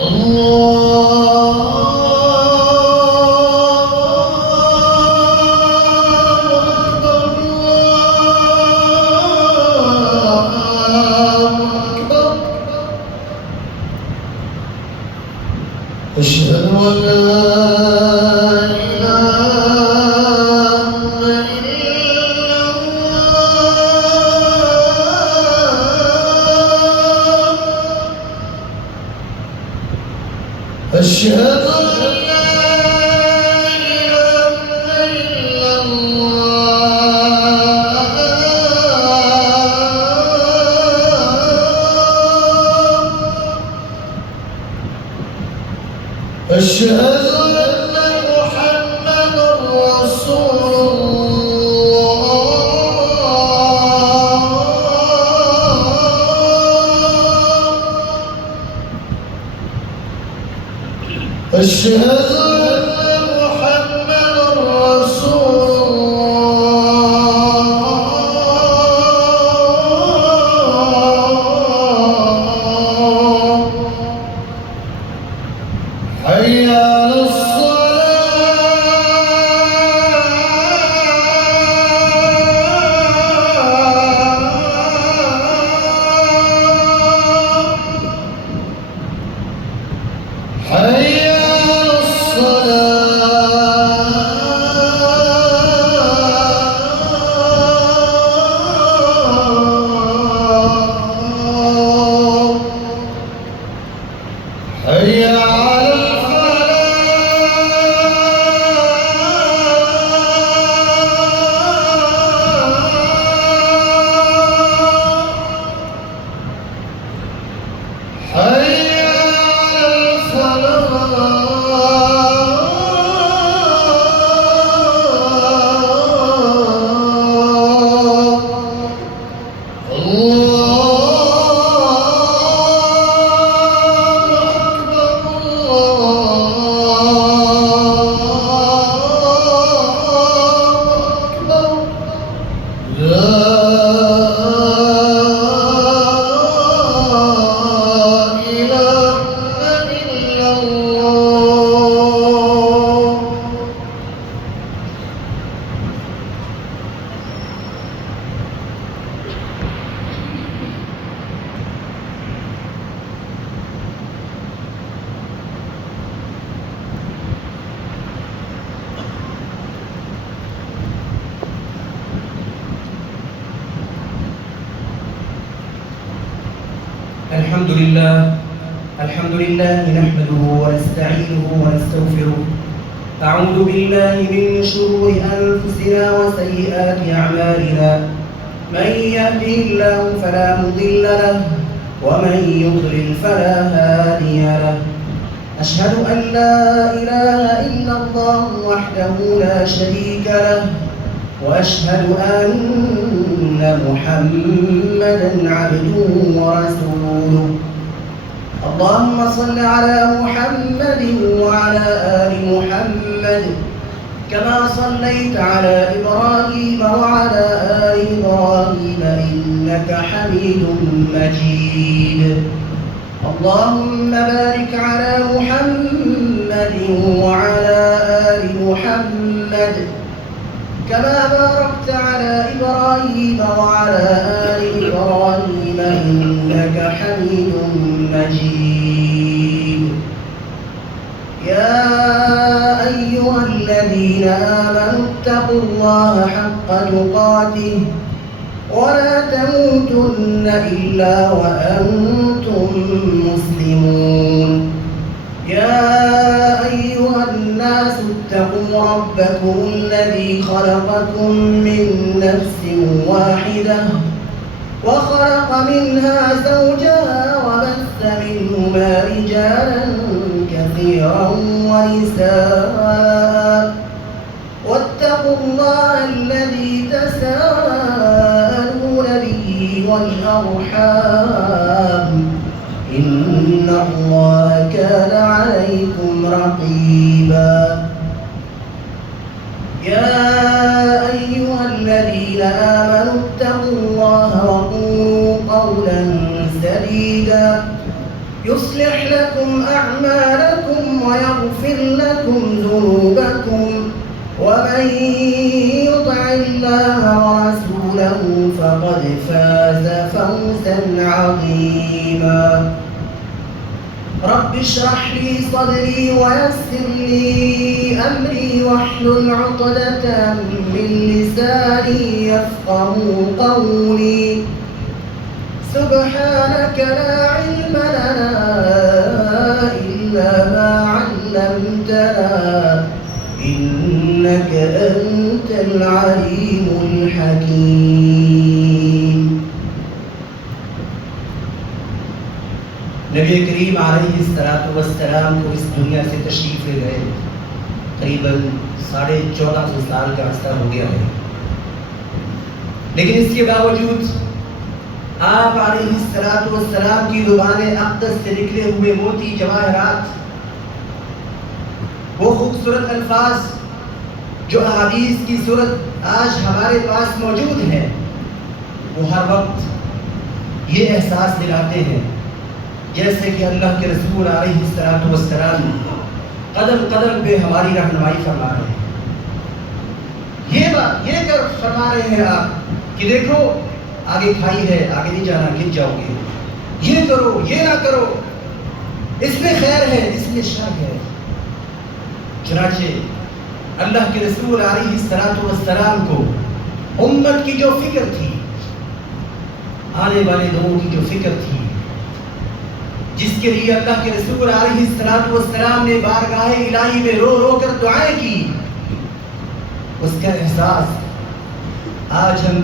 أشهد أن لا أشهد أن لا إله إلا الله أشهد أن محمدا رسول الله أشهد أن محمدا رسول الله حي على حي على الصلاة حي على الفلاح حي الحمد لله نحمده ونستعينه ونستغفره. أعوذ بالله من شرور أنفسنا وسيئات أعمالنا. من يهده الله فلا مضل له ومن يضلل فلا هادي له. أشهد أن لا إله إلا الله وحده لا شريك له، وأشهد أن محمدًا عبده ورسوله. اللهم صل على محمد وعلى آل محمد كما صليت على إبراهيم وعلى آل إبراهيم إنك حميد مجيد. اللهم بارك على محمد وعلى آل محمد كما باركت على إبراهيم وعلى آل إبراهيم إنك حميد مجيد. يا أيها الذين آمنوا اتقوا الله حق تقاته ولا تموتن إلا وأنتم مسلمون. يا أيها الناس اتقوا ربكم الذي خلقكم من نفس واحدة وخلق منها زوجها وبث منهما رجالا كثيرا ونساء واتقوا الله الذي تساءلون به والأرحام إن الله كان عليكم رقيبا. يا أيها الذين آمنوا اتقوا الله وقولوا قولا سديدا يصلح لكم أعمالكم ويغفر لكم ذنوبكم ومن يطع الله ورسوله فقد فاز فوزا عظيما. رب اشرح لي صدري ويسر لي أمري واحلل عقدة من لساني يفقهوا قولي. سبحانك لا علم لنا إلا ما علمتنا إنك أنت العليم الحكيم. نبی کریم علیہ السلام کو اس دنیا سے تشریف لے گئے قریباً 1450 سال کا عرصہ ہو گیا ہے، لیکن اس کے باوجود آپ علیہ السلام کی زبان اقدس سے نکلے ہوئے موتی جواہرات، وہ خوبصورت الفاظ جو احادیث کی صورت آج ہمارے پاس موجود ہیں، وہ ہر وقت یہ احساس دلاتے ہیں جیسے کہ اللہ کے رسول علیہ السلام قدم قدم پہ ہماری رہنمائی فرما رہے ہیں. یہ کر فرما رہے ہیں آپ کہ دیکھو آگے کھائی ہے، آگے نہیں جانا، گر جاؤ گے، یہ کرو، یہ نہ کرو، اس میں خیر ہے، اس میں شر ہے. چنانچہ اللہ کے رسول علیہ السلام کو امت کی جو فکر تھی، آنے والے دوروں کی جو فکر تھی، جس کے لیے اللہ کے رسول علیہ السلام نے بارگاہ الہی میں رو رو کر دعائیں کی، اس کا احساس آج ہم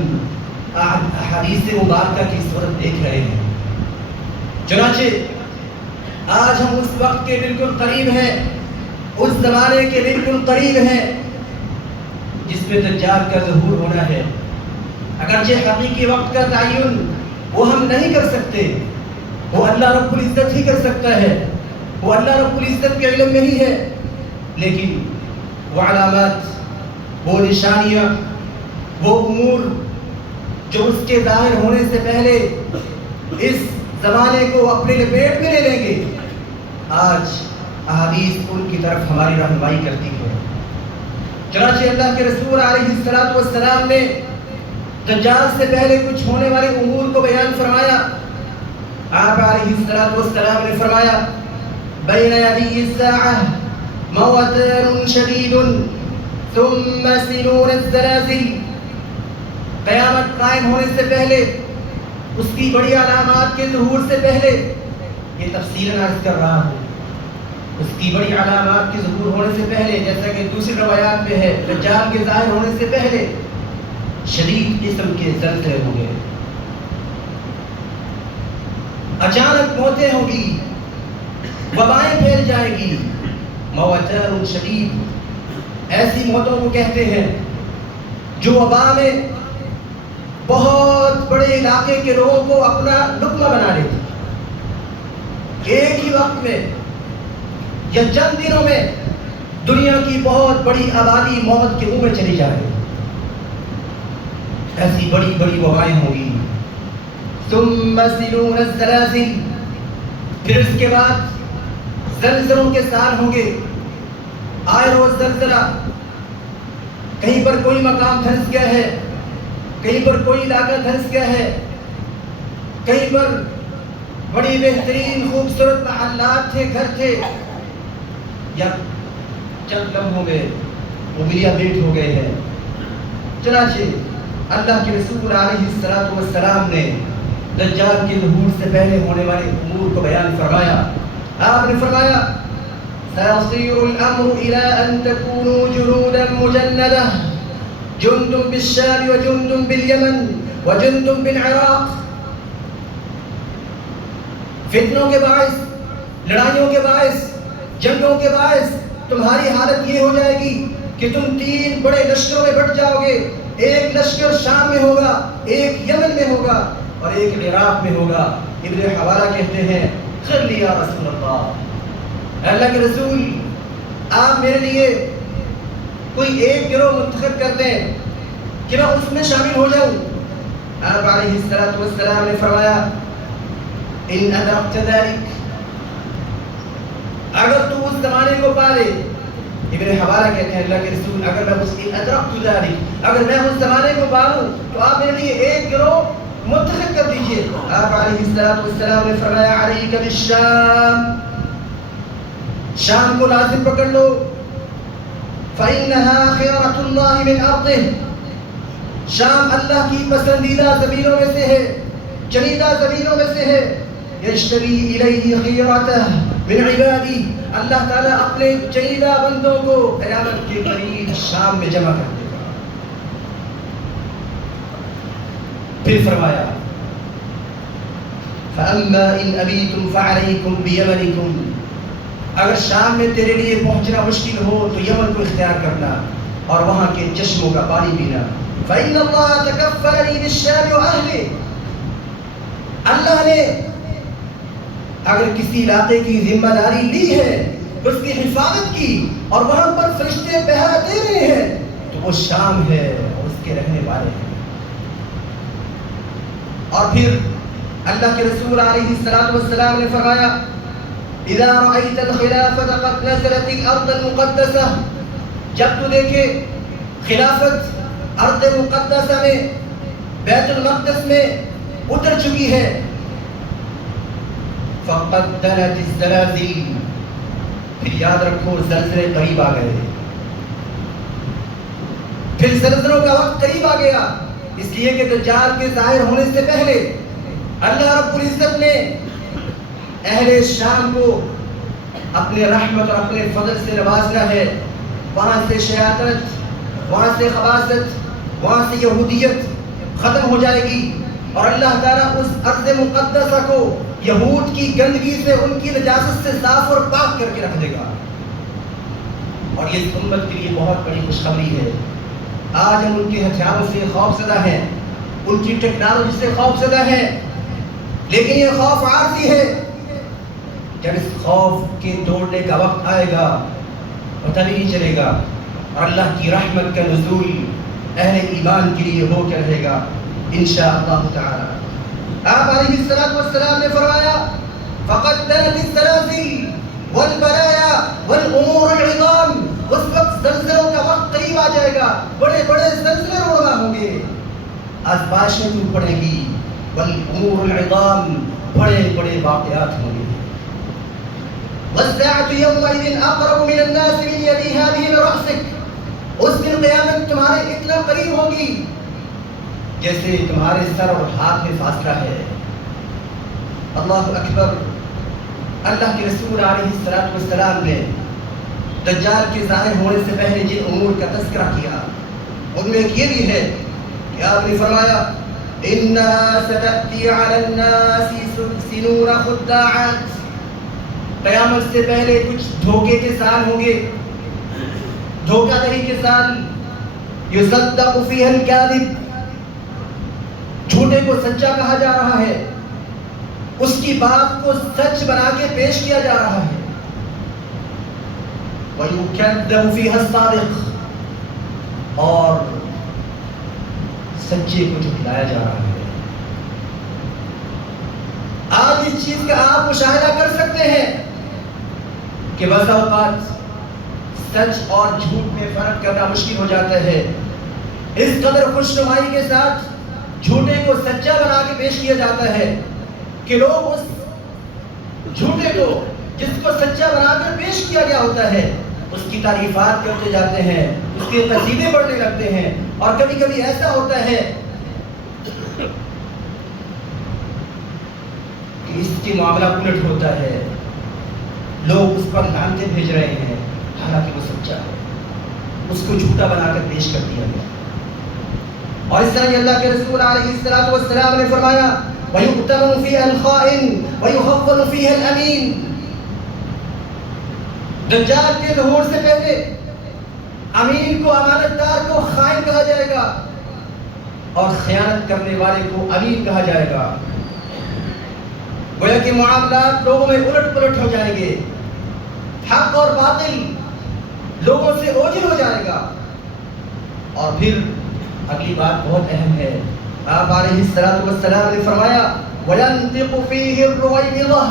احادیث مبارکہ کی صورت دیکھ رہے ہیں. چنانچہ آج ہم اس وقت کے بالکل قریب ہیں، اس زمانے کے بالکل قریب ہیں جس میں دجال کا ظہور ہونا ہے. اگرچہ حقیقی وقت کا تعین وہ ہم نہیں کر سکتے، وہ اللہ رب العزت ہی کر سکتا ہے، وہ اللہ رب العزت کے علم میں ہی ہے، لیکن وہ علامات، وہ نشانیاں، وہ امور جو اس کے ظاہر ہونے سے پہلے اس زمانے کو اپنے لپیٹ میں لے لیں گے، آج احادیث ان کی طرف ہماری رہنمائی کرتی ہے. چنانچہ اللہ کے رسول علیہ السلام نے دجال سے پہلے کچھ ہونے والے امور کو بیان فرمایا. آپ علیہ السلام نے فرمایا بین یدی الساعہ موتان شدید ثم سنون الزلازل. قیامت قائم ہونے سے پہلے، اس کی بڑی علامات کے ظہور سے پہلے، یہ تفصیلاً عرض کر رہا ہوں، اس کی بڑی علامات کے ظہور ہونے سے پہلے، جیسا کہ دوسری روایات میں ہے، دجال کے ظاہر ہونے سے پہلے شدید قسم کے زلزلے ہوں گے، اچانک موتیں ہوں گی، وبائیں پھیل جائیں گی. موتان شدید ایسی موتوں کو کہتے ہیں جو وبا میں بہت بڑے علاقے کے لوگوں کو اپنا لقمہ بنا لیتی. ایک ہی وقت میں یا چند دنوں میں دنیا کی بہت بڑی آبادی موت کے منہ میں چلی جائے. ایسی بڑی بڑی وبائیں ہوں گی. ثم سنون الزلازل، پھر اس کے بعد زلزلوں کے سال ہوں گے. آئے روز زلزلہ، کہیں پر کوئی مقام دھنس گیا ہے، کہیں پر کوئی علاقہ دھنس گیا ہے، کہیں پر بڑی بہترین خوبصورت محلات تھے، گھر تھے، یا چند لمحوں میں وہ ملیا بیٹ ہو گئے ہیں. چنانچہ اللہ کے رسول علیہ السلام نے دجال کے ظہور سے پہلے ہونے والے امور کو بیان فرمایا. آپ نے فرمایا سيصير الأمر إلى أن تكونوا جنودا مجندة، جند بالشام وجند باليمن وجند بالعراق. فتنوں کے باعث، لڑائیوں کے باعث، جنگوں کے باعث تمہاری حالت یہ ہو جائے گی کہ تم 3 بڑے لشکروں میں بٹ جاؤ گے. ایک لشکر شام میں ہوگا، ایک یمن میں ہوگا اور ایک عراق میں ہوگا. ابن حوالہ کہتے ہیں خر لیا رسول اللہ، اللہ کے رسول آپ میرے لیے کوئی ایک گروہ منتخب کر دیں کہ میں اس میں شامل ہو جاؤں. آپ علیہ السلام نے فرمایا ان ادرکت ذلك اس زمانے کو پالے. ابن حوالہ کہتے ہیں اللہ کے رسول اگر میں اس زمانے کو پالوں تو آپ میرے لیے ایک گروہ منتخب کر دیجئے. آپ علیہ السلام نے فرمایا علیک بالشام، شام کو لازم پکڑ لو. فإنها خيرة الله من أرضه، شام اللہ کی پسندیدہ زمینوں میں سے ہے، چنیدہ زمینوں میں سے ہے. یشتری الیہ خیرتہ من عبادی، اللہ تعالیٰ اپنے چنیدہ بندوں کو قیامت کے قریب شام میں جمع کر دے گا. پھر فرمایا فَأَمَّا إِنْ أَبِيتُمْ فَعَلَيْكُمْ بِيَمَنِكُمْ، اگر شام میں تیرے لیے پہنچنا مشکل ہو تو یمن کو اختیار کرنا اور وہاں کے چشموں کا پانی پینا. فَإِنَّ اللَّهَ تَكَفَّلَنِي بِالشَّامِ وَأَهْلِهِ، اللہ نے اگر کسی علاقے کی ذمہ داری لی ہے، اس کی حفاظت کی اور وہاں پر فرشتے پہرا دے رہے ہیں تو وہ شام ہے اور اس کے رہنے والے ہیں. اور پھر اللہ کے رسول علیہ السلام نے فرمایا اذا رأيت الخلافة قد نزلت الارض المقدسة، جب تو دیکھے خلافت ارض مقدسہ میں بیت المقدس میں اتر چکی ہے. فقد دنت الزلازل، پھر یاد رکھو زلزلے قریب آ گئے. پھر زلزلوں کا وقت قریب آ گیا، اس لیے کہ دجال کے ظاہر ہونے سے پہلے اللہ رب العزت نے اہل شام کو اپنے رحمت اور اپنے فضل سے نوازنا ہے. وہاں سے شیاطت، وہاں سے خباثت، وہاں سے یہودیت ختم ہو جائے گی اور اللہ تعالیٰ اس ارض مقدسہ کو یہود کی گندگی سے، ان کی نجاست سے صاف اور پاک کر کے رکھ دے گا. اور یہ اس امت کے لیے بہت بڑی خوشخبری ہے. آج ہم ان کے ہتھیاروں سے خوف زدہ ہیں، ان کی ٹیکنالوجی سے خوف زدہ ہیں، لیکن یہ خوف عارضی ہے. جب اس خوف کے توڑنے کا وقت آئے گا پتہ بھی نہیں چلے گا اور اللہ کی رحمت کا نزول اہل ایمان کے لیے ہو کے رہے گا انشاءاللہ تعالی. آپ علیہ السلام نے فرمایا فقد دنت الزلازل والبرایا والامور العظام، اس وقت زلزلوں کا وقت قریب آ جائے گا، بڑے بڑے زلزلے رونا ہوں گے، آزمائشیں ٹوٹ پڑیں گی، والامور العظام، بڑے بڑے واقعات ہوں گے. والساعة يومئذ أقرب من الناس من يد هذه من رأسك، اس دن قیامت تمہارے اتنا قریب ہوگی جیسے تمہارے سر اور ہاتھ میں فاصلہ ہے. اللہ اکبر. اللہ کے رسول علیہ السلام نے دجال کے ظاہر ہونے سے پہلے جن امور کا تذکرہ کیا ان میں ایک یہ بھی ہے کہ آپ نے فرمایا إِنَّهَا سَتَأْتِي عَلَى النَّاسِ سِنُونَ خُدَّاعَاتٍ، قیامت سے پہلے کچھ دھوکے کے سال ہوں گے، دھوکہ دہی کے سال. یصدق فیہ الکاذب، جھوٹے کو سچا کہا جا رہا ہے، اس کی بات کو سچ بنا کے پیش کیا جا رہا ہے. ویکذب فیہ الصادق، اور سچے کو جھٹلایا جا رہا ہے. آج اس چیز کا آپ مشاہدہ کر سکتے ہیں کہ بعض اوقات سچ اور جھوٹ میں فرق کرنا مشکل ہو جاتا ہے. اس قدر خوشنمائی کے ساتھ جھوٹے کو سچا بنا کے پیش کیا جاتا ہے کہ لوگ اس جھوٹے کو جس کو سچا بنا کر پیش کیا گیا ہوتا ہے اس کی تعریفات کرتے جاتے ہیں، اس کے قصیدے پڑھنے لگتے ہیں. اور کبھی کبھی ایسا ہوتا ہے کہ اس کی معاملہ الٹ ہوتا ہے، لوگ اس پر لعنتیں بھیج رہے ہیں حالانکہ وہ سچا ہے، اس کو جھوٹا بنا کر پیش کر دیا گیا. اور اس طرح اللہ کے رسول علیہ السلام نے فرمایا وَيُؤْتَمَنُ فِيهَا الْخَائِنُ وَيُخَفَّضُ فِيهَا الْأَمِينُ، دجال کے ظہور سے پہلے امین کو، امانت دار کو خائن کہا جائے گا اور خیانت کرنے والے کو امین کہا جائے گا. گویا کہ معاملات لوگوں میں الٹ پلٹ ہو جائیں گے، حق اور باطل لوگوں سے اوجھل ہو جائے گا. اور پھر اگلی بات بہت اہم ہے. آپ علیہ السلام نے فرمایا وَيَنْطِقُ فِيهِ الرُّوَيْبِضَةُ،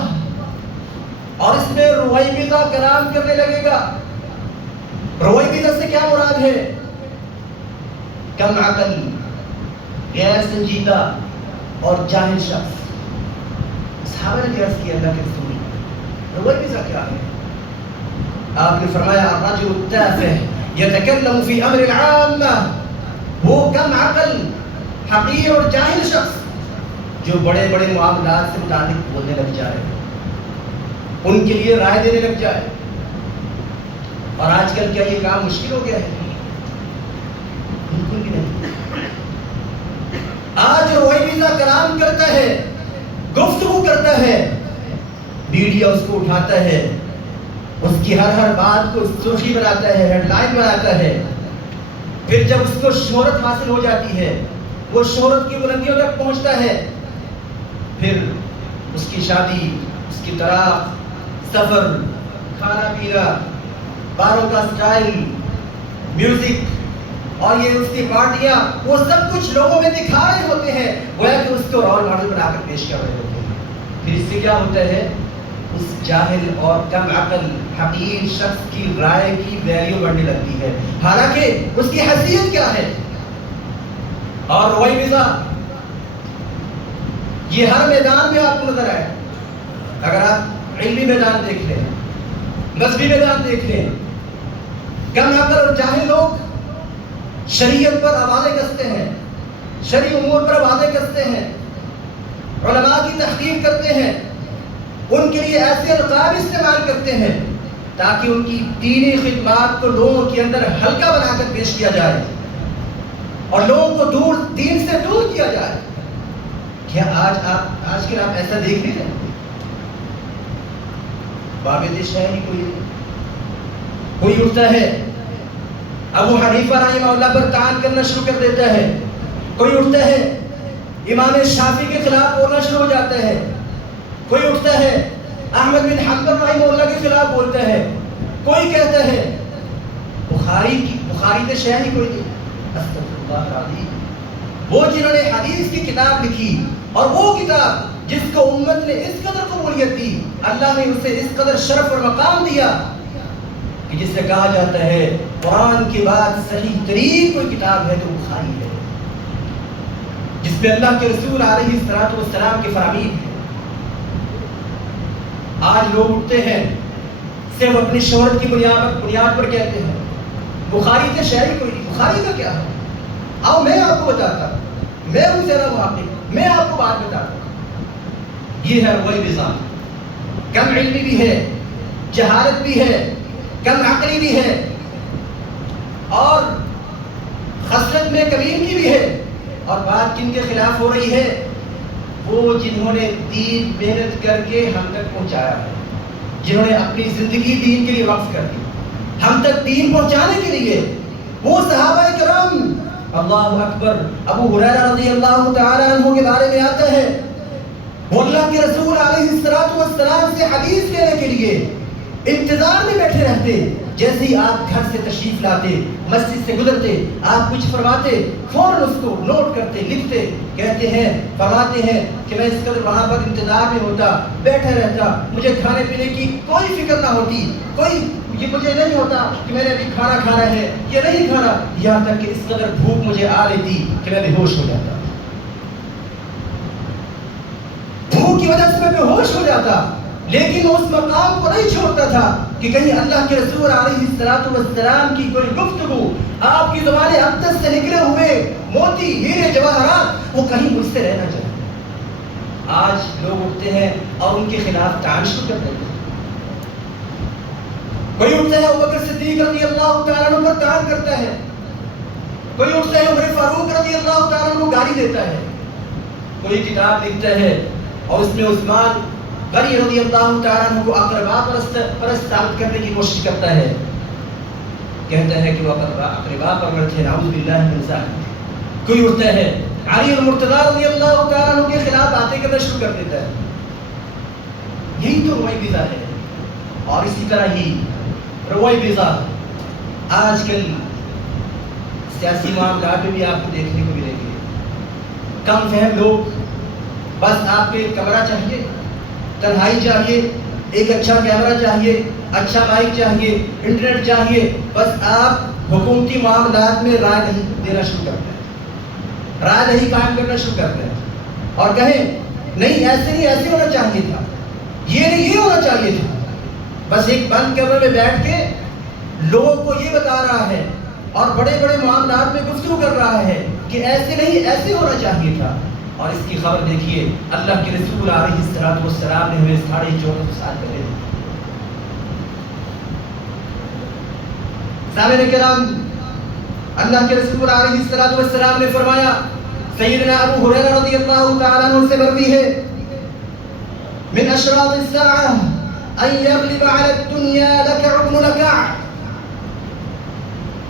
اور اس میں رویبضہ کلام کرنے لگے گا. رویبضہ سے کیا مراد ہے؟ کم عقل، غیر سنجیدہ اور جاہل شخص. صحابہ نے عرض کیا اللہ کے رسول رویبضہ کیا ہے؟ آپ نے فرمایا الرجل التافہ یتکلم فی امر العامہ، وہ کم عقل، حقیر اور جاہل شخص جو بڑے بڑے معاملات سے متعلق بولنے لگ جائے، ان کے لیے رائے دینے لگ جائے. اور آج کل کیا یہ کام مشکل ہو گیا ہے؟ بالکل بھی نہیں. آج رویبضہ کلام کرتا ہے، گفتگو کرتا ہے، میڈیا اس کو اٹھاتا ہے، اس کی ہر بات کو سرخی بناتا ہے، ہیڈ لائن بناتا ہے. پھر جب اس کو شہرت حاصل ہو جاتی ہے، وہ شہرت کی بلندیوں تک پہنچتا ہے، پھر اس کی شادی، اس کی طلاق، سفر، کھانا پینا، باروں کا سٹائل، میوزک اور یہ اس کی پارٹیاں، وہ سب کچھ لوگوں میں دکھا رہے ہوتے ہیں، گویا کہ اس کو رول ماڈل بنا کر پیش کر رہے ہوتے ہیں. پھر اس سے کیا ہوتا ہے؟ اس جاہل اور کم عقل حقیر شخص کی رائے کی ویلیو بڑھنے لگتی ہے، حالانکہ اس کی حیثیت کیا ہے. اور رویبضہ یہ ہر میدان میں آپ کو نظر آئے. اگر آپ علمی میدان دیکھ لیں، مذہبی میدان دیکھ لیں، کم عقل اور جاہل لوگ شریعت پر آوازیں کستے ہیں، شرعی امور پر آوازیں کستے ہیں، علماء کی تحقیر کرتے ہیں، ان کے لیے ایسے القاب استعمال کرتے ہیں تاکہ ان کی دینی خدمات کو لوگوں کے اندر ہلکا بنا کر پیش کیا جائے اور لوگوں کو دور دین سے دور کیا جائے. کیا آج کل آپ ایسا دیکھ نہیں رہے؟ بابد شہری کوئی اٹھتا ہے، ابو حنیفہ رحمہ اللہ پر طعن کرنا شروع کر دیتا ہے. کوئی اٹھتا ہے، امام شافعی کے خلاف بولنا شروع ہو جاتا ہے. کوئی اٹھتا ہے، احمد بن حنبل رحمہ اللہ کے خلاف بولتا ہے. کوئی کہتا ہے بخاری تے شہری کوئی نہیں، استغفر اللہ العظیم. وہ جنہوں نے حدیث کی کتاب لکھی، اور وہ کتاب جس کو امت نے اس قدر قبولیت دی، اللہ نے اسے اس قدر شرف اور مقام دیا کہ جس سے کہا جاتا ہے قرآن کے بعد صحیح ترین کوئی کتاب ہے تو بخاری ہے، جس پہ اللہ کے رسول علیہ السلام کے فرامین ہیں. آج لوگ اٹھتے ہیں، صرف اپنی شہرت کی بنیاد پر کہتے ہیں بخاری تے شہری کوئی نہیں. بخاری کا کیا ہے؟ آؤ میں آپ کو بتاتا ہوں، میں ہوں زیادہ محقق، میں آپ کو بات بتاتا ہوں. یہ ہے رویبضہ. کم علمی بھی ہے، جہالت بھی ہے، کم عقلی بھی ہے، اور خصلت میں کمین کی بھی ہے. اور بات کن کے خلاف ہو رہی ہے؟ وہ جنہوں نے دین محنت کر کے ہم تک پہنچایا ہے، جنہوں نے اپنی زندگی دین کے لیے وقف کر دی ہم تک دین پہنچانے کے لیے. وہ صحابہ کرام، اللہ اکبر. ابو ہریرہ رضی اللہ تعالی عنہ کے بارے میں آتا ہے وہ اللہ کے رسول علیہ السلام سے حدیث لینے کے لیے انتظار میں بیٹھے رہتے. جیسے ہی آپ گھر سے تشریف لاتے، مسجد سے گزرتے، آپ کچھ فرماتے، فوراً اس کو نوٹ کرتے، لکھتے. کہتے ہیں، فرماتے ہیں کہ میں اس قدر وہاں پر انتظار میں ہوتا، بیٹھا رہتا، مجھے کھانے پینے کی کوئی فکر نہ ہوتی، یہ مجھے نہیں ہوتا کہ میں نے ابھی کھانا کھانا ہے یا نہیں کھانا، یہاں تک کہ اس قدر بھوک مجھے آ لیتی کہ میں بے ہوش ہو جاتا. بھوک کی وجہ سے میں بے ہوش ہو جاتا، لیکن اس مقام کو نہیں چھوڑتا تھا کہ کہیں اللہ کے رسول علیہ السلام کی کوئی گفتگو، آپ کی زبان اقدس سے نکلے ہوئے موتی، ہیرے، جواہرات، وہ کہیں مجھ سے رہ نہ جائے. آج لوگ اٹھتے ہیں اور ان کے خلاف طعن شروع کر دیتے ہیں. کوئی اٹھتا ہے ابوبکر صدیق رضی اللہ تعالیٰ عنہ پر طعن کرتا ہے، کوئی اٹھتا ہے عمر فاروق رضی اللہ تعالیٰ عنہ کو گالی دیتا ہے. کوئی کتاب لکھتا ہے اور اس میں عثمان غنی رضی اللہ تعالیٰ عنہ کو اقربا پرست ثابت کرنے کی کوشش کرتا ہے. کہتا ہے کہ وہ اقربا پرست ہے، نعوذ باللہ من ذلک. کوئی اٹھتا ہے علی المرتضیٰ رضی اللہ تعالیٰ عنہ کے خلاف باتیں کرنا شروع کر دیتا ہے. یہی تو رویبضہ ہے. اور اسی طرح ہی رویبضہ آج کل سیاسی معاملات میں بھی آپ کو دیکھنے کو ملیں گے. کم فہم لوگ، بس آپ کو ایک کمرہ چاہیے، تنہائی چاہیے، ایک اچھا کیمرہ چاہیے، اچھا مائک چاہیے، انٹرنیٹ چاہیے، بس آپ حکومتی معاملات میں رائے نہیں دینا شروع کرتے ہیں، رائے نہیں قائم کرنا شروع کرتے ہیں اور کہیں نہیں ایسے نہیں، ایسے ہونا چاہیے تھا، یہ نہیں یہ ہونا چاہیے تھا. بس ایک بند کمرے میں بیٹھ کے لوگوں کو یہ بتا رہا ہے اور بڑے بڑے معاملات میں گفتگو کر رہا ہے کہ ایسے نہیں ایسے ہونا چاہیے تھا. اور اس کی خبر دیکھیے اللہ کے رسول علیہ السلام نے ہمیں 14.5 سال پہلے دی. سامعین کرام، اللہ کے رسول علیہ السلام نے فرمایا، سیدنا ابو ہریرہ رضی اللہ تعالیٰ عنہ سے مروی ہے، من اشراط الساعة ان یغلب علی الدنیا لکع ابن لکع.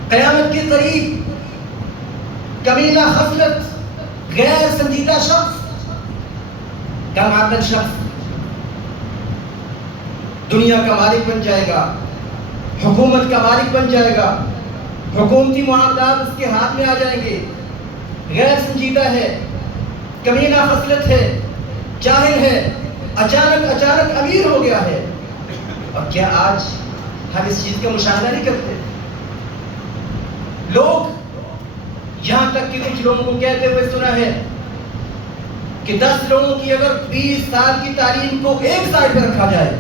قیامت کے قریب کمینہ خصلت، غیر سنجیدہ شخص، کم عقل شخص دنیا کا مالک بن جائے گا، حکومت کا مالک بن جائے گا، حکومتی معاملات اس کے ہاتھ میں آ جائیں گے، غیر سنجیدہ ہے، کمینہ خصلت ہے، جاہل ہے، اچانک امیر ہو گیا ہے. اور کیا آج ہم اس چیز کا مشاہدہ نہیں کرتے؟ لوگ یہاں تک کہ کچھ لوگوں کو کہتے ہوئے سنا ہے کہ 10 لوگوں کی اگر 20 سال کی تعلیم کو ایک سائڈ پہ رکھا جائے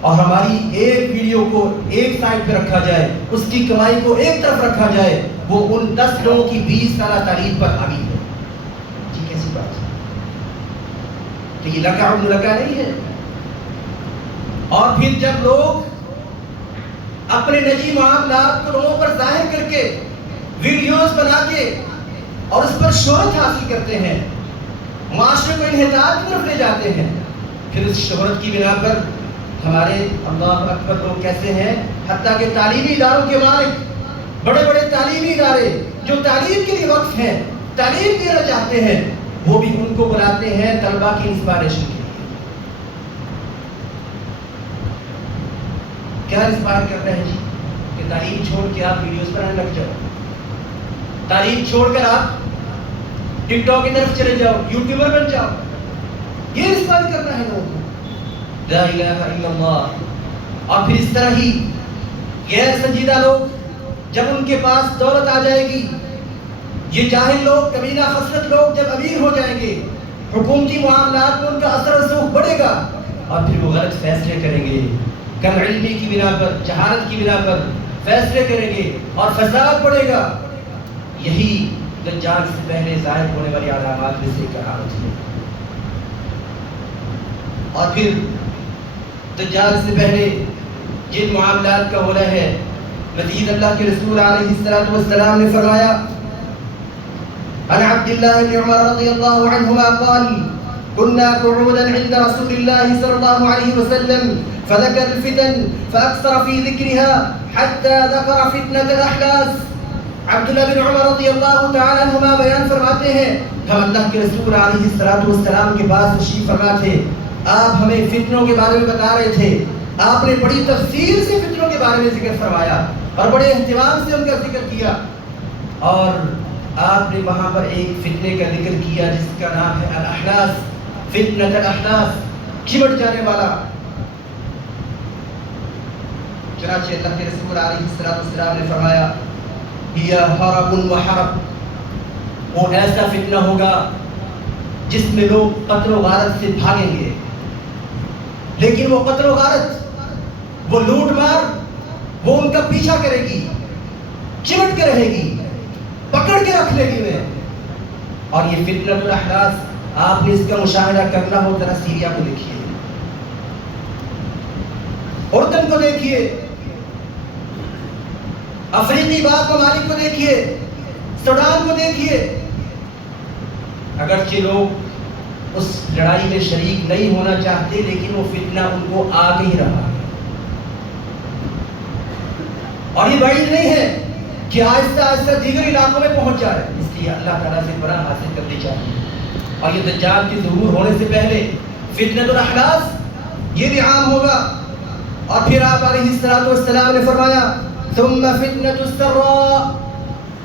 اور ہماری ایک ویڈیو کو ایک سائڈ پہ رکھا جائے، اس کی کمائی کو ایک طرف رکھا جائے، وہ ان 10 لوگوں کی 20 سالہ تعلیم پر حاوی ہے. جی کیسی بات ہے؟ تو یہ لکع ابن لکع نہیں ہے. اور پھر جب لوگ اپنے نجی معاملات کو لوگوں پر ظاہر کر کے ویڈیوز بنا کے اور اس پر شہرت حاصل کرتے ہیں، معاشرے کو انحطاط کی طرف لے جاتے ہیں، پھر اس شہرت کی بنا پر ہمارے اللہ اکبر لوگ کیسے ہیں، حتیٰ کہ تعلیمی اداروں کے مالک، بڑے بڑے تعلیمی ادارے جو تعلیم کے لیے وقف ہیں، تعلیم دینا چاہتے ہیں، وہ بھی ان کو بلاتے ہیں طلبہ کی انسپائریشن کے لیے. کیا انسپائر کر رہے ہیں جی؟ کہ تعلیم چھوڑ کے آپ ویڈیوز بنانے لگ جاؤ، تعلیم چھوڑ کر آپ ٹک ٹاک کی طرف چلے جاؤ، یوٹیوبر بن جاؤ. یہ انسپائر کرنا ہے لوگوں کو. لا الہ الا اللہ. اور پھر اس طرح ہی غیر سنجیدہ لوگ جب ان کے پاس دولت آ جائے گی، یہ جاہل لوگ، کمینہ خصلت لوگ جب امیر ہو جائیں گے، حکومتی معاملات میں ان کا اثر و رسوخ بڑھے گا اور پھر وہ غلط فیصلے کریں گے، کم علمی کی بنا پر، جہالت کی بنا پر فیصلے کریں گے اور فساد بڑھے گا. یہی دجال سے پہلے ظاہر ہونے والی علامات میں سے ایک علامت ہے. اور پھر دجال سے پہلے جن معاملات کا ہو رہا ہے، مزید اللہ کے رسول علیہ السلام نے فرمایا، عن عبد الله بن عمر رضي الله عنهما قال كنا قعودا عند رسول الله صلى الله عليه وسلم فذكر الفتن فأكثر في ذكرها حتى ذكر فتنة الأحلاس. عبداللہ بن عمر رضی اللہ تعالی عنہما بیان فرماتے ہیں، ہم اللہ کے رسول علیہ السلام کے پاس تشریف فرما تھے، آپ ہمیں فتنوں کے بارے میں بتا رہے تھے، آپ نے بڑی تفصیل سے فتنوں کے بارے میں ذکر فرمایا اور بڑے اہتمام سے ان کا ذکر کیا. اور آپ نے وہاں پر ایک فتنے کا ذکر کیا جس کا نام ہے الاحلاس، فتنۃ الاحلاس، چمٹ جانے والا. چنانچہ اللہ کے رسول علیہ السلام نے فرمایا، یا حرب و حرب، وہ ایسا فتنہ ہوگا جس میں لوگ قتل و غارت سے بھاگیں گے، لیکن وہ قتل و غارت، وہ لوٹ مار، وہ ان کا پیچھا کرے گی، چمٹ کے رہے گی، پکڑ کے رکھ لے گی میں. اور یہ فتنۃ الاحلاس، آپ نے اس کا مشاہدہ کرنا ہو ذرا سیریا کو دیکھیے، اردن کو دیکھیے، افریقی باغ ممالک کو دیکھیے، سوڈان کو دیکھیے. اگرچہ لوگ اس لڑائی میں شریک نہیں ہونا چاہتے، لیکن وہ فتنہ ان کو آ ہی رہا ہے. اور یہ بعید نہیں ہے کہ آہستہ آہستہ دیگر علاقوں میں پہنچ جائے، اس لیے اللہ تعالیٰ سے پناہ حاصل کرنی چاہیے. اور یہ دجال کی ظہور ہونے سے پہلے فتنۃ الاحلاس یہ بھی عام ہوگا. اور پھر آپ علیہ السلام نے فرمایا، ثم فتنۃ السراء،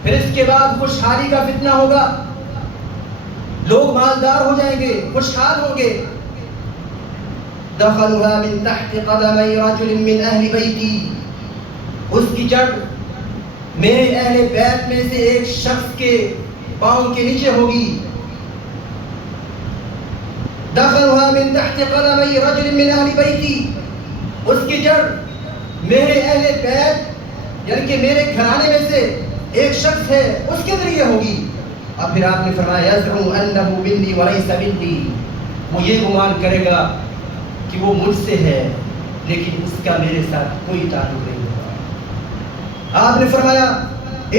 پھر اس کے بعد خوشحالی کا فتنہ ہوگا، لوگ مالدار ہو جائیں گے، خوشحال ہوں گے. دخلها من تحت قدمي رجل من اہل بیتی، اس کی جڑ میرے اہل بیت میں سے ایک شخص کے پاؤں کے نیچے ہوگی. دخلها من تحت قدمي رجل من اہل بیتی، اس کی جڑ میرے اہل بیت یعنی کہ میرے گھرانے میں سے ایک شخص ہے اس کے ذریعے ہوگی. اور پھر آپ نے فرمایا یزعم انه منی وليس منی، وہ یہ گمان کرے گا کہ وہ مجھ سے ہے لیکن اس کا میرے ساتھ کوئی تعلق نہیں ہوگا. آپ نے فرمایا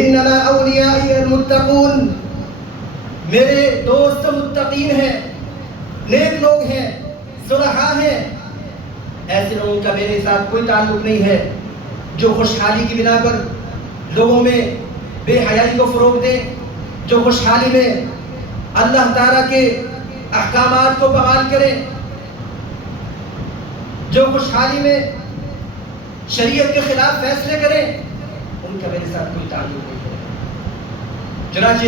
انما اولیائی المتقون، میرے دوست متقین ہیں، نیک لوگ ہیں، صلحاء ہیں. ایسے لوگوں کا میرے ساتھ کوئی تعلق نہیں ہے جو خوشحالی کی بنا پر لوگوں میں بے حیائی کو فروغ دیں، جو خوشحالی میں اللہ تعالیٰ کے احکامات کو بحال کریں، جو خوشحالی میں شریعت کے خلاف فیصلے کریں، ان کا میرے ساتھ کوئی تعلق نہیں ہے. چنانچہ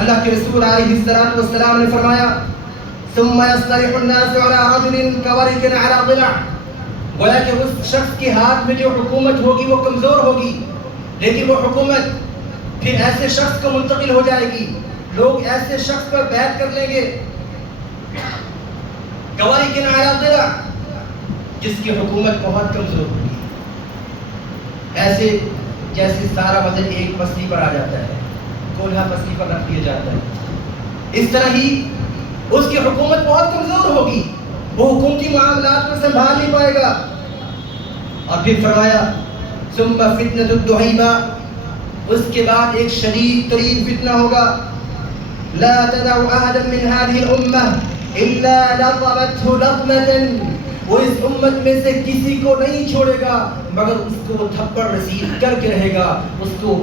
اللہ کے رسول علیہ السلام نے فرمایا ثم يصطلح الناس على رجل كورق على ضلع، گویا کہ اس شخص کے ہاتھ میں جو حکومت ہوگی وہ کمزور ہوگی، لیکن وہ حکومت پھر ایسے شخص کو منتقل ہو جائے گی. لوگ ایسے شخص پر بیعت کر لیں گے کوارق على ضلع، جس کی حکومت بہت کمزور ہوگی، ایسے جیسے سارا وزن ایک پسلی پر آ جاتا ہے، کولہا پسلی پر رکھ دیا جاتا ہے. اس طرح ہی اس کی حکومت بہت کمزور ہوگی، وہ حکومتی معاملات کو سنبھال نہیں پائے گا. اور پھر فرمایا ثم فتنة الدحیمہ، اس کے بعد ایک شدید ترین فتنہ ہوگا. لا تدع احدا من هذه الامة الا لطمته لطمة، وہ اس امت میں سے کسی کو نہیں چھوڑے گا مگر اس کو تھپڑ رسید کر کے رہے گا، اس کو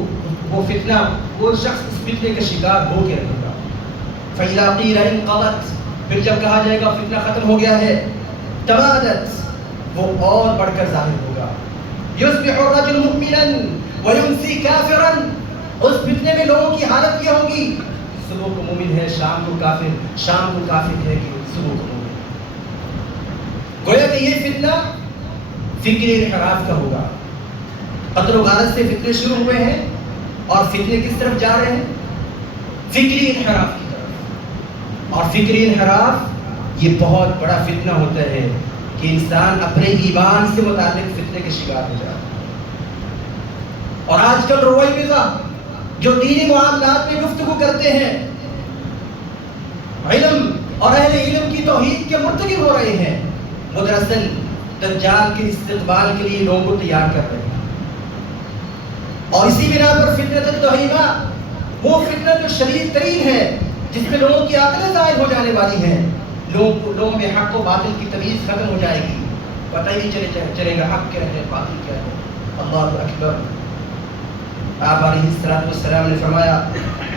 وہ فتنہ، وہ شخص اس فتنے کا شکار ہو کے رہے گا. فَإِذَا قِيلَ انْقَضَتْ، پھر جب کہا جائے گا فتنہ ختم ہو گیا ہے، تَبَادَتْ، وہ اور بڑھ کر ظاہر ہوگا. يُصْبِحُ الرَّجُلُ مُؤْمِنًا وَيُمْسِي كَافِرًا، اس فتنے میں لوگوں کی حالت یہ ہوگی صبح کو مومن ہے، شام کو کافر، شام کو کافر ہے کہ صبح کو مومن. گویا کہ یہ فتنہ فکری انحراف کا ہوگا. قتل و غارت سے فتنے شروع ہوئے ہیں اور فتنے کس طرف جا رہے ہیں؟ فکری انحراف کی طرف. اور فکری انحراف یہ بہت بڑا فتنہ ہوتا ہے کہ انسان اپنے ایمان سے متعلق فتنے کے شکار ہو جائے. اور آج کل رویبضہ جو دینی معاملات میں گفتگو کرتے ہیں، علم اور اہل علم کی توحید کے مرتکب ہو رہے ہیں، وہ دراصل دجال کے استقبال کے لیے لوگوں کو تیار کر رہے ہیں. اور اسی بنا پر فتنۃ الدحیمہ وہ فتنہ جو شدید ترین ہے، جس میں لوگوں کی عقلیں ضائع ہو جانے والی ہیں، لوگوں میں حق و باطل کی تمیز ختم ہو جائے گی، پتہ ہی نہیں چلے گا حق کیا ہے باطل کیا ہے. اللہ اکبر. آپ علیہ السلام نے فرمایا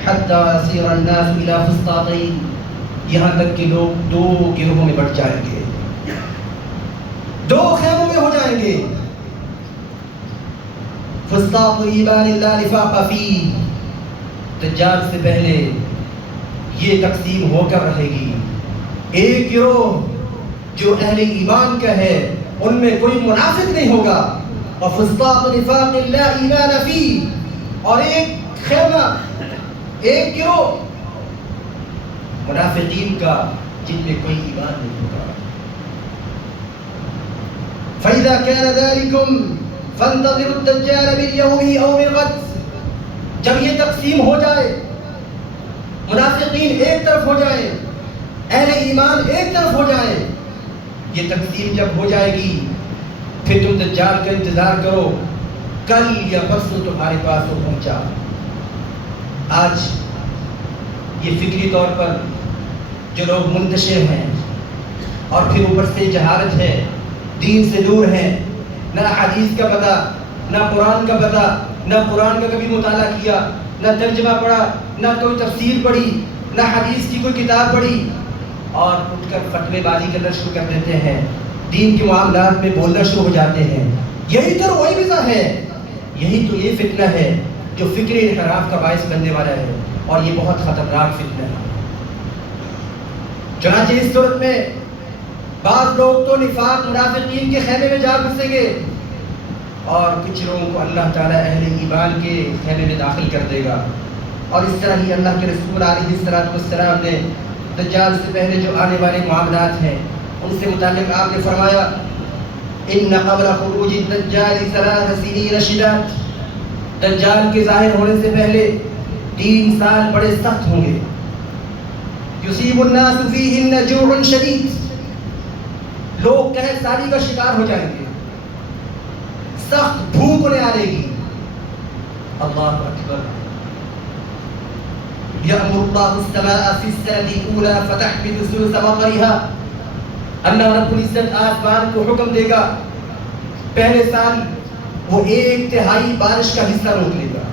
حتی یصیر الناس الی فسطاطین، یہاں تک کہ لوگ دو گروہوں میں بٹ جائیں گے، دو خیموں میں ہو جائیں گے. فسطاط ایمان لا نفاق فیہ، دجال سے پہلے یہ تقسیم ہو کر رہے گی. ایک گروہ جو اہل ایمان کا ہے ان میں کوئی منافق نہیں ہوگا، اور فسطاط نفاق لا ایمان فیہ، اور ایک خیمہ، ایک گروہ منافقین کا جن میں کوئی ایمان نہیں ہوگا. فَإِذَا كَانَ ذَلِكُمْ فَانْتَظِرُوا الدَّجَّالَ مِنْ يَوْمِهِ أَوْ مِنْ غَدٍ. جب یہ تقسیم ہو جائے، منافقین ایک طرف ہو جائے، اہل ایمان ایک طرف ہو جائے، یہ تقسیم جب ہو جائے گی پھر تم دجال کا انتظار کرو، کل یا پرسوں تمہارے پاس وہ پہنچا. آج یہ فکری طور پر جو لوگ منتشر ہیں اور پھر اوپر سے جہالت ہے، دین سے دور ہیں، نہ حدیث کا پتہ، نہ قرآن کا پتہ، نہ قرآن کا کبھی مطالعہ کیا، نہ ترجمہ پڑھا، نہ کوئی تفسیر پڑھی، نہ حدیث کی کوئی کتاب پڑھی، اور اٹھ کر فتوے بازی کرنا شروع کر دیتے ہیں، دین کے معاملات میں بولنا شروع ہو جاتے ہیں. یہی تو رویبضہ ہے، یہی تو یہ فتنہ ہے جو فکری انحراف کا باعث بننے والا ہے، اور یہ بہت خطرناک فتنہ ہے. چنانچہ اس صورت میں بعض لوگ تو نفاق منافقین کے خیمے میں جا گھسیں گے اور کچھ لوگوں کو اللہ تعالیٰ اہل ایمان کے خیمے میں داخل کر دے گا. اور اس طرح ہی اللہ کے رسول علیہ السلام نے دجال سے پہلے جو آنے والے معاملات ہیں ان سے متعلق آپ نے فرمایا ان قبل خروج الدجال 3 سنین شداد، دجال کے ظاہر ہونے سے پہلے 3 سال بڑے سخت ہوں گے. یصیب الناس فیہن جوع شدید، لوگ قحط سالی کا شکار ہو جائیں گے، سخت بھوک انہیں آئے گی. اللہ اکبر. یأمر اللہ السماء فی السنة الأولى فتحمل ثلث مطرها، اللہ رب العزت آسمان کو حکم دے گا پہلے سال وہ 1/3 بارش کا حصہ روک لے گا.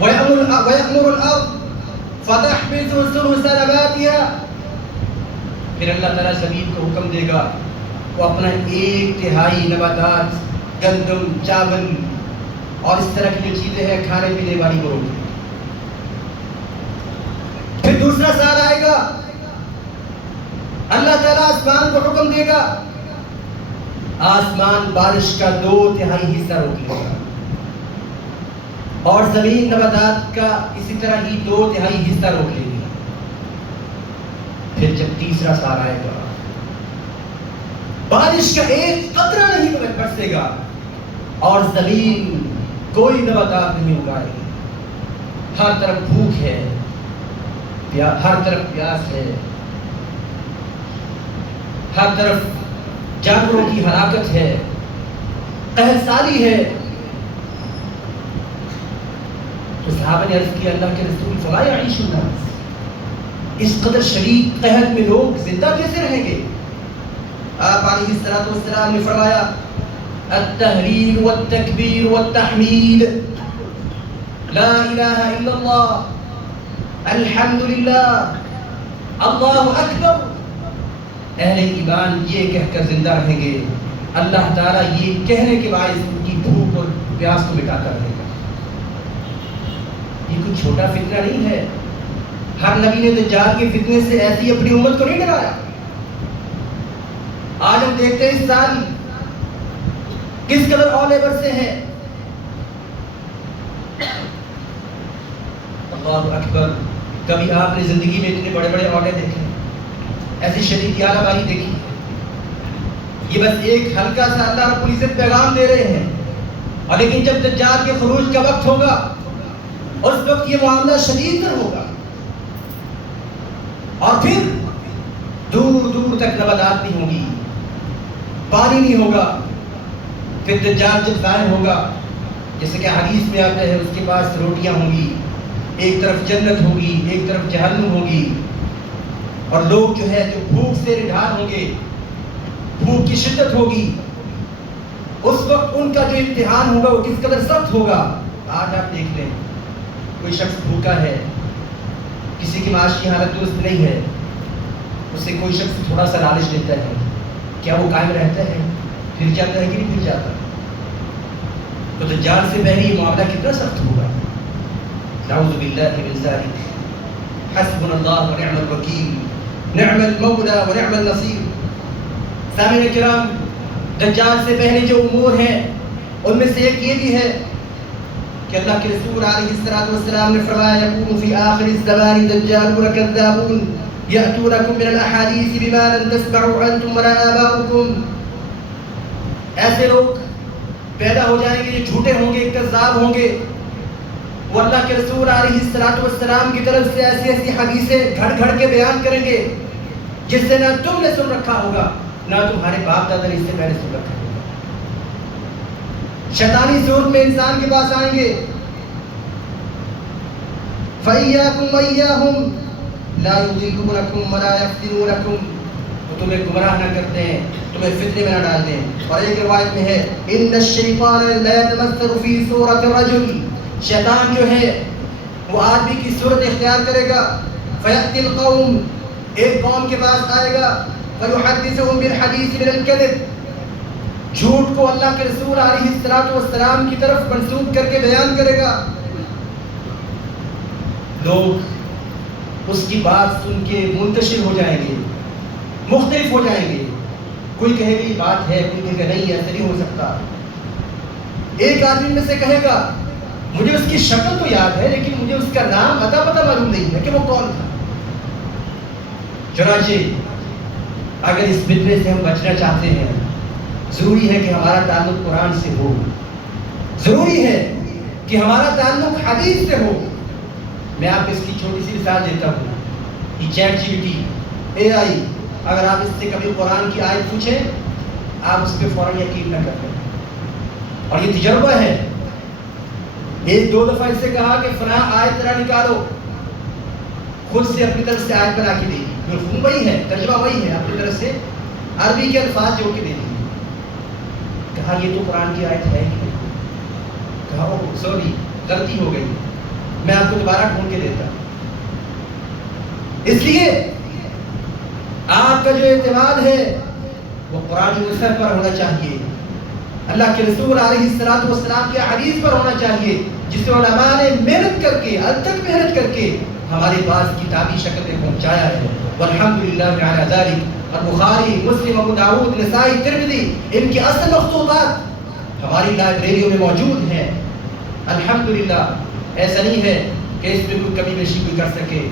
وَيَأْمُرُ الْأَرْض فَتَحْبِسُ ثُلُثَ نَبَاتِهَا، پھر اللہ تعالیٰ زمین کو حکم دے گا وہ اپنا 1/3 نباتات، گندم، چاول اور اس طرح کی جو چیزیں ہیں کھانے پینے والی کو روک دے گا. پھر دوسرا سال آئے گا، اللہ تعالیٰ آسمان کو حکم دے گا، آسمان بارش کا 2/3 حصہ روک لے گا اور زمین نباتات کا اسی طرح ہی 2/3 حصہ روک لے گی. پھر جب تیسرا سال آئے گا بارش کا 1 قطرہ نہیں برسے گا اور زمین کوئی نباتات نہیں اگائے گی. ہر طرف بھوک ہے، ہر طرف پیاس ہے، ہر طرف جانوروں کی ہلاکت ہے، قحط سالی ہے. تو صحابہ نے عرض کیا اللہ کے رسول فلا یعیش الناس، اس قدر شدید قحط میں لوگ زندہ کیسے رہیں گے؟ آپ علیہ السلام نے فرمایا التحلیل والتکبیر والتحمید، لا الہ الا اللہ، الحمدللہ، اللہ اکبر. اہل ایمان یہ کہہ کر زندہ رہیں گے، اللہ تعالیٰ یہ کہنے کے باعث ان کی بھوک اور پیاس کو مٹاتا رہے گا. یہ کوئی چھوٹا فتنہ نہیں ہے. ہر نبی نے دجال کے فتنے سے ایسی اپنی امت کو نہیں ڈرایا. آج ہم دیکھتے ہیں اس سال کس قدر اولے برسے ہیں. اللہ اکبر. کبھی آپ نے زندگی میں اتنے بڑے بڑے اولے دیکھے، ایسی شدید یالہ باری دیکھی؟ یہ بس ایک ہلکا سا اللہ رب العزت پیغام دے رہے ہیں. اور لیکن جب دجال کے خروج کا وقت ہوگا اس وقت یہ معاملہ شدید تر ہوگا اور پھر دور دور تک نباتات نہیں ہوگی، پانی نہیں ہوگا. پھر دجال جب ظاہر ہوگا جیسے کہ حدیث میں آتا ہے اس کے پاس روٹیاں ہوں گی، ایک طرف جنت ہوگی ایک طرف جہنم ہوگی، اور لوگ جو ہے جو بھوک سے نڈھال ہوں گے، بھوک کی شدت ہوگی. اس وقت ان کا جو امتحان ہوگا وہ کس قدر سخت ہوگا. آج آپ دیکھ لیں کوئی شخص بھوکا ہے، کسی کی معاشی حالت درست نہیں ہے، اسے کوئی شخص تھوڑا سا لالچ دیتا ہے، کیا وہ قائم رہتا ہے؟ پھر جاتا ہے کہ نہیں پھر جاتا؟ تو دجال سے پہلے یہ معاملہ کتنا سخت ہوگا. نعوذ باللہ من ذلک. حسبنا اللہ ونعم الوکیل، نعم المولا ونعم النصیر. سامعین کرام، دجال سے پہلے جو امور ہیں ان میں سے ایک یہ بھی ہے کہ اللہ کے رسول علیہ السلام نے فرمایا یکون فی آخر الزمان دجالون کذابون یأتونکم من الاحادیث بما لن تسمعوا انتم ولا آباؤکم. ایسے لوگ پیدا ہو جائیں گے جو جھوٹے ہوں گے، کذاب ہوں گے. وہ اللہ کے رسول علیہ السلام کی طرف سے ایسی ایسی حدیثیں گھڑ گھڑ کے بیان کریں گے جس سے نہ تم نے سن رکھا ہوگا نہ تمہارے باپ دادا نے اس سے پہلے سن رکھا ہوگا. شیطانی صورت میں انسان کے پاس آئیں گے. فَإِيَّاكُمْ وَإِيَّاهُمْ لَا يُضِلُّونَكُمْ وَلَا يَفْتِنُونَكُمْ، وہ تمہیں گمراہ نہ کرتے ہیں، تمہیں فتنے میں نہ ڈال دیں. اور ایک روایت میں ہے إِنَّ الشَّيْطَانَ لَا يَتَمَثَّلُ فِي صُورَةِ الرَّجُلِ، شیطان جو ہے وہ آدمی کی صورت اختیار کرے گا. فَيَأْتِي الْقَوْمِ، ایک قوم کے پاس آئے گا. فَيُحَدِّثُهُمْ بِالْحَدِيثِ مِنَ الْكَذِبِ، جھوٹ کو اللہ کے رسول علیہ السلام کی طرف منسوب کر کے بیان کرے گا. لوگ اس کی بات سن کے منتشر ہو جائیں گے. مختلف ہو جائیں گے. کوئی کہے گا یہ بات ہے, کوئی کہے گا نہیں ایسا نہیں ہو سکتا. ایک آدمی میں سے کہے گا مجھے اس کی شکل تو یاد ہے لیکن مجھے اس کا نام اتا پتہ معلوم نہیں ہے کہ وہ کون تھا. چنانچہ اگر اس فتنے سے ہم بچنا چاہتے ہیں ضروری ہے کہ ہمارا تعلق قرآن سے ہو, ضروری ہے کہ ہمارا تعلق حدیث سے ہو. میں آپ کو اس کی چھوٹی سی مثال دیتا ہوں. یہ chat G P T A آئی, اگر آپ اس سے کبھی قرآن کی آیت پوچھیں آپ اس پہ فوراً یقین نہ کریں. اور یہ تجربہ ہے, ایک دو دفعہ اس سے کہا کہ فلاں آیت ذرا نکالو, خود سے اپنی طرف سے آیت بنا کے دے دی, مفہوم وہی ہے, ترجمہ وہی ہے, اپنی طرف سے عربی کے الفاظ جوڑ کے دے دی. کہا یہ تو قرآن کی آیت ہے ہی نہیں. کہا او سوری غلطی ہو گئی, میں آپ کو دوبارہ ڈھونڈ کے دیتا. اس لیے آپ کا جو اعتماد ہے وہ قرآن مصحف پر ہونا چاہیے, اللہ کے رسول علیہ الصلوۃ والسلام کے حدیث پر ہونا چاہیے, جسے علماء نے محنت کر کے, اب تک محنت کر کے ہمارے پاس کتابی شکل میں پہنچایا ہے. والحمدللہ علی ذلک. اور بخاری, مسلم, ابو داؤد, نسائی, ترمذی, ان کی اصل مخطوطات ہماری لائبریریوں میں موجود ہیں. الحمدللہ. ایسا نہیں ہے کہ اس میں کوئی کمی بیشی کوئی کر سکے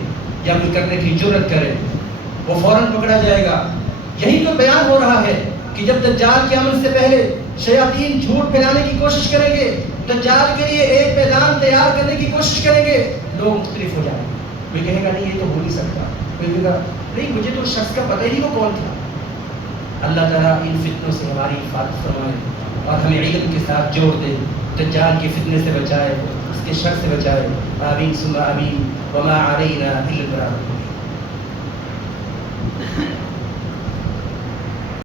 یا کوئی کرنے کی جرت کرے, وہ فوراً پکڑا جائے گا. یہی تو بیان ہو رہا ہے کہ جب دجال کے عمل سے پہلے شیاطین جھوٹ پھیلانے کی کوشش کریں گے, دجال کے لیے ایک میدان تیار کرنے کی کوشش کریں گے, لوگ مختلف ہو جائیں گے. کوئی کہے گا نہیں یہ تو ہو نہیں سکتا, کوئی کہے گا نہیں مجھے تو شخص کا پتہ ہی نہیں وہ کون تھا. اللہ تعالیٰ ان فتنوں سے ہماری حفاظت فرمائے اور ہمیں علم کے ساتھ جوڑ دے, دجال کے فتنے سے بچائے, اس کے شر سے بچائے. آمین ثم آمین. وما علینا الا البلاغ.